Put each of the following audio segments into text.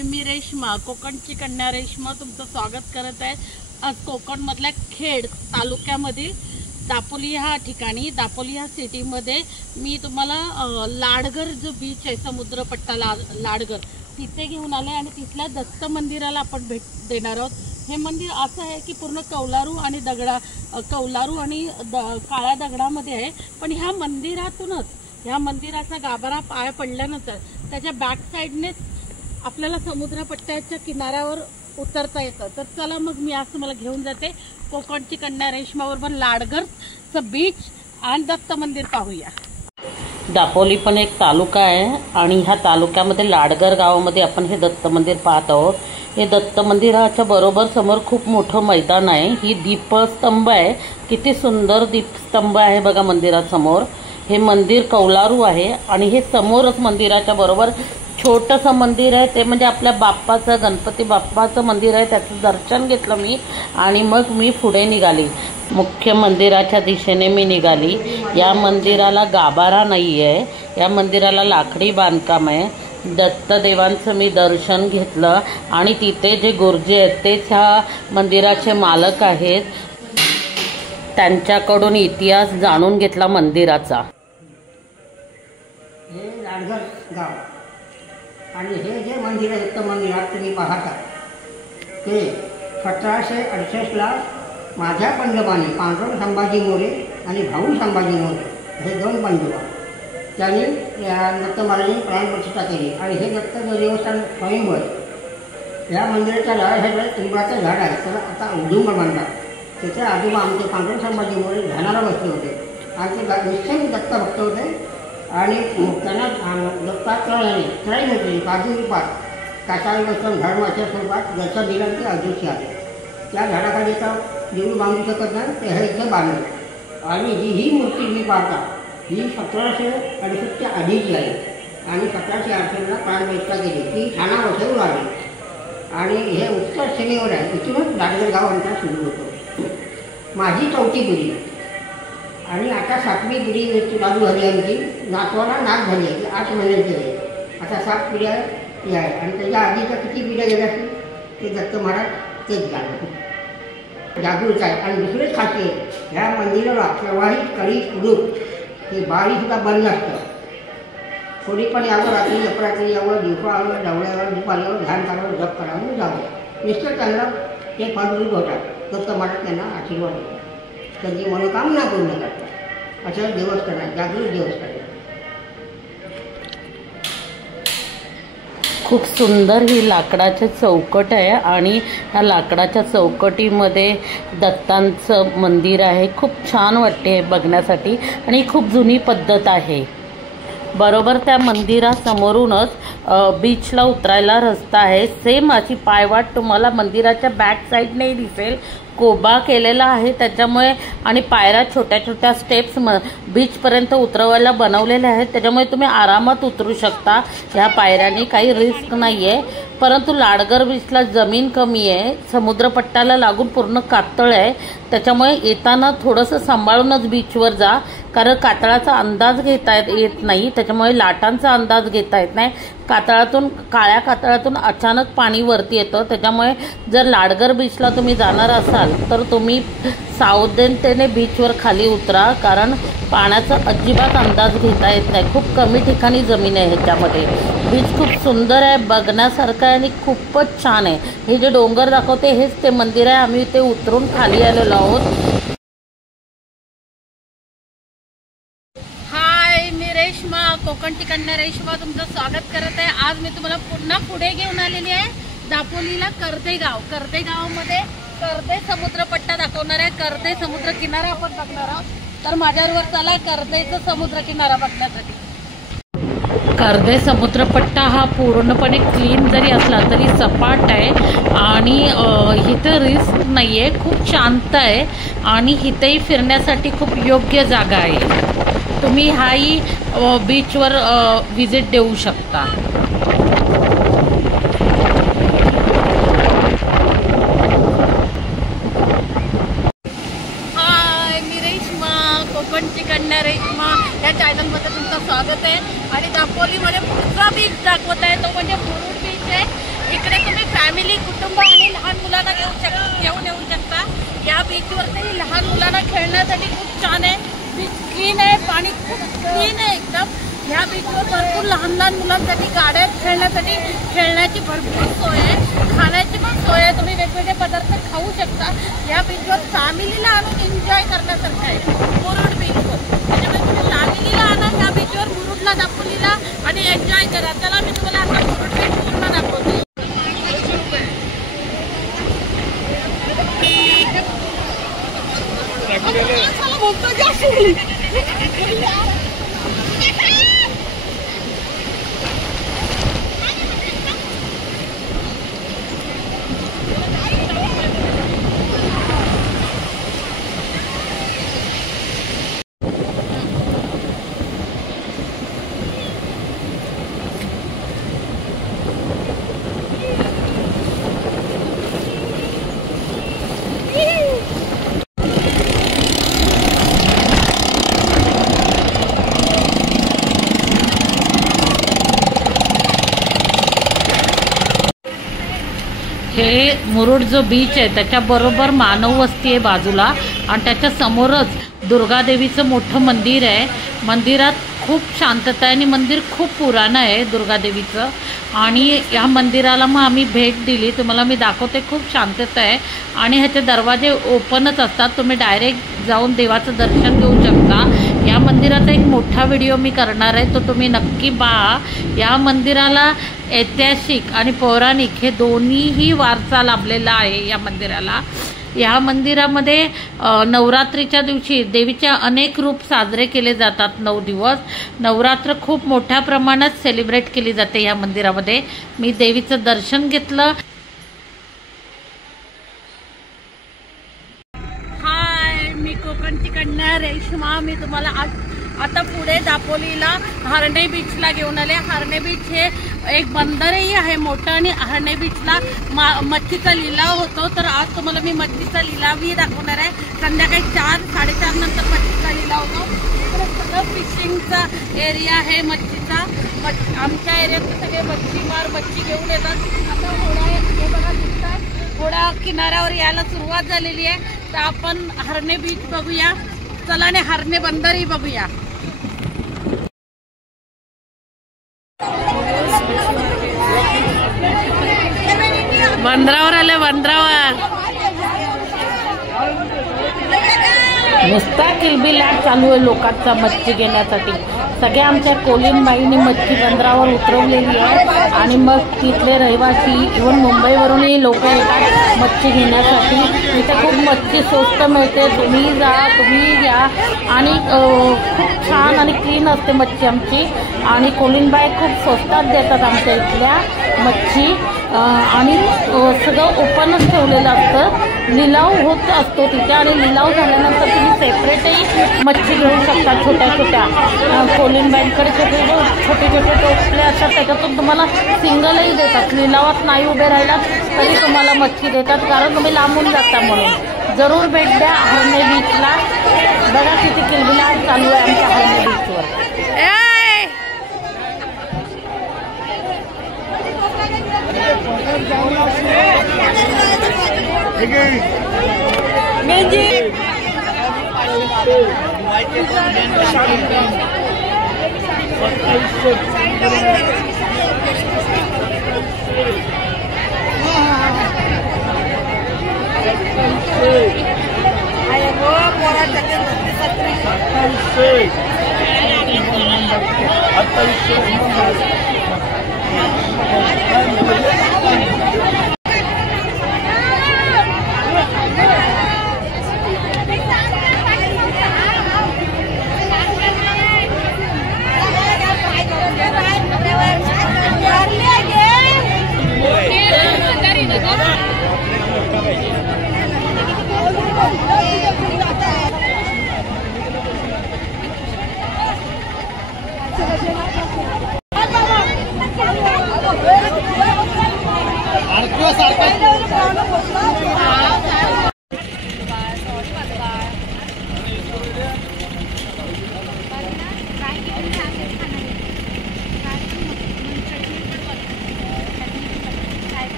हाय, मी रेश्मा, कोकणची कन्या रेश्मा तुमचं स्वागत करत आहे। आज कोकणमधल्या खेड तालुक्यामध्ये दापोली ह्या ठिकाणी, दापोली ह्या सिटीमध्ये मी तुम्हाला लाडगर जो बीच आहे, समुद्रपट्टा लाडगर, तिथे घेऊन आले आणि तिथल्या दत्त मंदिराला आपण भेट देणार आहोत। हे मंदिर असं आहे की पूर्ण कौलारू आणि काळ्या दगडामध्ये आहे, पण ह्या मंदिरातूनच, ह्या मंदिराचा गाभारा पाय पडल्यानंतर त्याच्या बॅक साईडनेच आपल्याला समुद्रपट्ट्याच्या किनाऱ्यावर उतरता येतं। तर चला मग मी आज तुम्हाला घेऊन जाते कोकणची कन्या रेश्माबरोबर लाडगरचं बीच आणि दत्त मंदिर पाहूया। दापोली पण एक तालुका आहे आणि ह्या तालुक्यामध्ये लाडगर गावामध्ये आपण हे दत्त मंदिर पाहत आहोत। हे दत्त मंदिराच्या बरोबर समोर खूप मोठं मैदान आहे। ही दीपस्तंभ आहे, किती सुंदर दीपस्तंभ आहे बघा मंदिरासमोर। हे मंदिर कौलारू आहे आणि हे समोरच मंदिराच्या बरोबर छोटंसं मंदिर आहे, ते म्हणजे आपल्या बाप्पाचं, गणपती बाप्पाचं मंदिर आहे। त्याचं दर्शन घेतलं मी आणि मग मी पुढे निघाली, मुख्य मंदिराच्या दिशेने मी निघाली। या मंदिराला गाभारा नाही आहे, या मंदिराला लाकडी बांधकाम आहे। दत्तदेवांचं मी दर्शन घेतलं आणि तिथे जे गुरुजी आहेत तेच ह्या मंदिराचे मालक आहेत, त्यांच्याकडून इतिहास जाणून घेतला मंदिराचा। हे लाडगर गाव आणि हे जे मंदिर आहे, दत्त मंदिरात तुम्ही पाहता ते 1768ला माझ्या पंजोबाने, पांडुरंग संभाजी मोरे आणि भाऊ संभाजी मोरे हे दोन पंजोबा, त्यांनी या दत्त महाराजांनी प्राणप्रतिष्ठा केली। आणि हे दत्त देवस्थान स्वयंवर या मंदिराच्या झाड हे पिंपळाचं झाड आहे, त्याला आता औदुंबर म्हणतात। त्याच्या आजोबा आमचे पांडुरंग संभाजी मोरे ध्यानाला बसले होते आणि ते निश्चय दत्त भक्त होते आणि त्यांना दत्तात्रयाने त्रय होते, काजू रूपात, कासाळी बसून धर्माच्या स्वरूपात दर्शन दिलं ते अदृश्य आहे। त्या झाडाखाली तर जेवढी बांधू शकत नाही ते हे इथे बांधलं। आणि ही मूर्ती मी पाहता ही 1768च्या आधीची आहे आणि 1768ला प्राणप्रतिष्ठा केली, ती ठाणा वसईवर आली आणि हे उत्तर सीमेवर आहे। इथूनच लाडगर गाव आमचा सुरू होतो। माझी चौथी पिढी आणि आता 7वी पिढी चालू झाली आमची। नातवाला नाक झाली आहे, 8 महिन्यांची आहे, आता 7 पिढ्या ही आहे। आणि त्याच्या आधीच्या किती पिढ्या गेल्या असतील ते दत्त महाराज तेच जाणं जागृत आहे। आणि दुसरेच खाते, ह्या मंदिराला प्रवाहित कळी कुरूप हे बारीसुद्धा बंद असतं। कोणी पण यावं, रात्री अपरात्री यावं, दिवसा आलं, डवळ्यावर दुपारल्यावर ध्यान करावं, जप करावं, जावं, निश्चित त्यांना ते फलरूप होतात। दत्त महाराज त्यांना आशीर्वाद देतात, त्यांची मनोकामना पूर्ण करतात। असं देवस्थान आहे, जागृत देवस्थान आहे। खूप सुंदर ही लाकडाची चौकट आहे आणि ह्या लाकडाच्या चौकटीमध्ये दत्तांचं मंदिर आहे। खूप छान वाटते बघण्यासाठी आणि खूप जुनी पद्धत आहे। बरोबर त्या मंदिरासमोरूनच बीचला उतरायला रस्ता आहे। सेम अशी पायवाट तुम्हाला मंदिराच्या बॅक साईडने दिसेल, कोबा केलेला आहे त्याच्यामुळे, आणि पायऱ्या छोट्या छोट्या स्टेप्स बीचपर्यंत उतरवायला बनवलेल्या आहेत, त्याच्यामुळे तुम्ही आरामात उतरू शकता ह्या पायऱ्यांनी, काही रिस्क नाही आहे। परंतु लाडगर बीचला जमीन कमी आहे, समुद्रपट्ट्याला लागून पूर्ण कातळ आहे, त्याच्यामुळे येताना थोडंसं सांभाळूनच बीचवर जा, कारण कातळाचा अंदाज घेता येत नाही, त्याच्यामुळे लाटांचा अंदाज घेता येत नाही। काळ्या कातळातून अचानक पाणी वरती येतं, त्याच्यामुळे जर लाडगर बीचला तुम्ही जाणार असाल तर तुम्ही सावधानतेने बीचवर खाली उतरा, कारण पाण्याचा अजिबात अंदाज घेता येत नाही। खूप कमी ठिकाणी जमीन आहे ह्याच्यामध्ये। बीच खूप सुंदर आहे, बघण्यासारखं आहे आणि खूपच छान आहे। हे जे डोंगर दाखवते हेच ते मंदिर आहे, आम्ही ते उतरून खाली आलेलो आहोत। रेश्मा, कोकणची कन्या रेश्मा तुमचं स्वागत करत आहे। आज मी तुम्हाला पुन्हा पुढे घेऊन आलेली आहे, दापोलीला कर्दे गावामध्ये कर्दे समुद्रपट्टा दाखवणार आहे। कर्दे समुद्र किनारा आपण बघणार आहोत, तर माझ्याबरोबर चला कर्देचा समुद्र किनारा बघण्यासाठी। कर्दे समुद्रपट्टा हा पूर्णपणे क्लीन जरी असला तरी सपाट आहे आणि इथं रिस्क नाही आहे, खूप शांत आहे आणि इथेही फिरण्यासाठी खूप योग्य जागा आहे। तुम्ही हाही बीचवर विजिट देऊ शकता। हाय, मी रेश्मा, कोकणची कन्या रेश्मा या चॅनलमध्ये तुमचं स्वागत आहे। आणि दापोलीमध्ये पुढचा बीच दाखवत आहे तो म्हणजे मुरुड बीच आहे। मुलांना घेऊन येऊ शकता। या बीचवरती लहान मुलांना खेळण्यासाठी खूप छान आहे, बीच क्लीन आहे, पाणी खूप क्लीन आहे एकदम। ह्या बीचवर भरपूर लहान लहान मुलांसाठी गाड्या खेळण्यासाठी खेळण्याची भरपूर सोय आहे, खाण्याची पण सोय आहे, तुम्ही वेगवेगळे पदार्थ खाऊ शकता। या बीचवर फॅमिलीला आणून एन्जॉय करण्यासारखं आहे मुरुड बीचवर, त्याच्यामुळे तुम्ही फॅमिलीला आणा ह्या बीचवर, मुरुडला दापोलीला आणि एन्जॉय करा। चला मी तुम्हाला आता मुरुड बीच पूर्ण दाखवते। हे मुरुड जो बीच आहे त्याच्याबरोबर मानव वस्ती आहे बाजूला, आणि त्याच्या समोरच दुर्गादेवीचं मोठं मंदिर आहे। मंदिरात खूप शांतता आहे आणि मंदिर खूप पुराणं आहे दुर्गादेवीचं, आणि या मंदिराला मग आम्ही भेट दिली, तुम्हाला मी दाखवते। खूप शांतता आहे आणि ह्याचे दरवाजे ओपनच असतात, तुम्ही डायरेक्ट जाऊन देवाचं दर्शन घेऊ शकता। या मंदिराचा एक मोठा व्हिडिओ मी करणार आहे, तो तुम्ही नक्की पहा। या मंदिराला ऐतिहासिक आणि पौराणिक हे दोन्हीही वारसा लाभलेला आहे या मंदिराला। या मंदिरामध्ये नवरात्रीच्या दिवशी देवीचे अनेक रूप साजरे केले जातात। 9 दिवस नवरात्र खूप मोठ्या प्रमाणात सेलिब्रेट केली जाते या मंदिरामध्ये। मी देवीचं दर्शन घेतलं। हाय, मी कोकणची कन्या रेश्मा। मी तुम्हाला आता पुढे दापोलीला हरणे बीचला घेऊन आले। हरणे बीच हे एक बंदरही आहे मोठं, आणि हरणे बीचला मच्छीचा लिलाव होतो, तर आज तुम्हाला मी मच्छीचा लिलावही दाखवणार आहे। संध्याकाळी 4-4:30 नंतर मच्छीचा लिलाव होतो। सगळं फिशिंगचा एरिया आहे मच्छीचा। आमच्या एरियात सगळे मच्छीमार मच्छी घेऊन येतात। आता होडा हे बघा दिसतात, होडा किनाऱ्यावर यायला सुरुवात झालेली आहे, तर आपण हरणे बीच बघूया। चला, आणि हरणे बंदरही बघूया। बंदरावर आले, बंदरावर नुसता किलबिलाट चालू आहे लोकांचा मच्छी घेण्यासाठी। सगळ्या आमच्या कोलीनबाईंनी मच्छी बंदरावर उतरवलेली आहे, आणि मग तिथले रहिवासी इव्हन मुंबईवरूनही लोक येतात मच्छी घेण्यासाठी। इथे खूप मच्छी स्वस्त मिळते, तुम्ही जा, तुम्ही घ्या, आणि खूप छान आणि क्लीन असते मच्छी आमची, आणि कोलीनबाई खूप स्वस्तात देतात आमच्या इथल्या मच्छी, आणि सगळं ओपनच ठेवलेलं असतं। लिलाव होत असतो तिथे, आणि लिलाव झाल्यानंतर तुम्ही सेपरेटही मच्छी घेऊ शकता। छोट्या छोट्या कोलीनबाईंकडे छोटे छोटे टोपले असतात, त्याच्यातून तुम्हाला सिंगलही देतात। लिलावात नाही उभे राहिलात तरी तुम्हाला मच्छी देतात, कारण तुम्ही लांबून जाता म्हणून। जरूर भेट द्या हरणे बीचला। बघा किती किलबिलाट चालू आहे आमच्या हरणे बीचवर।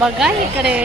बघा इकडे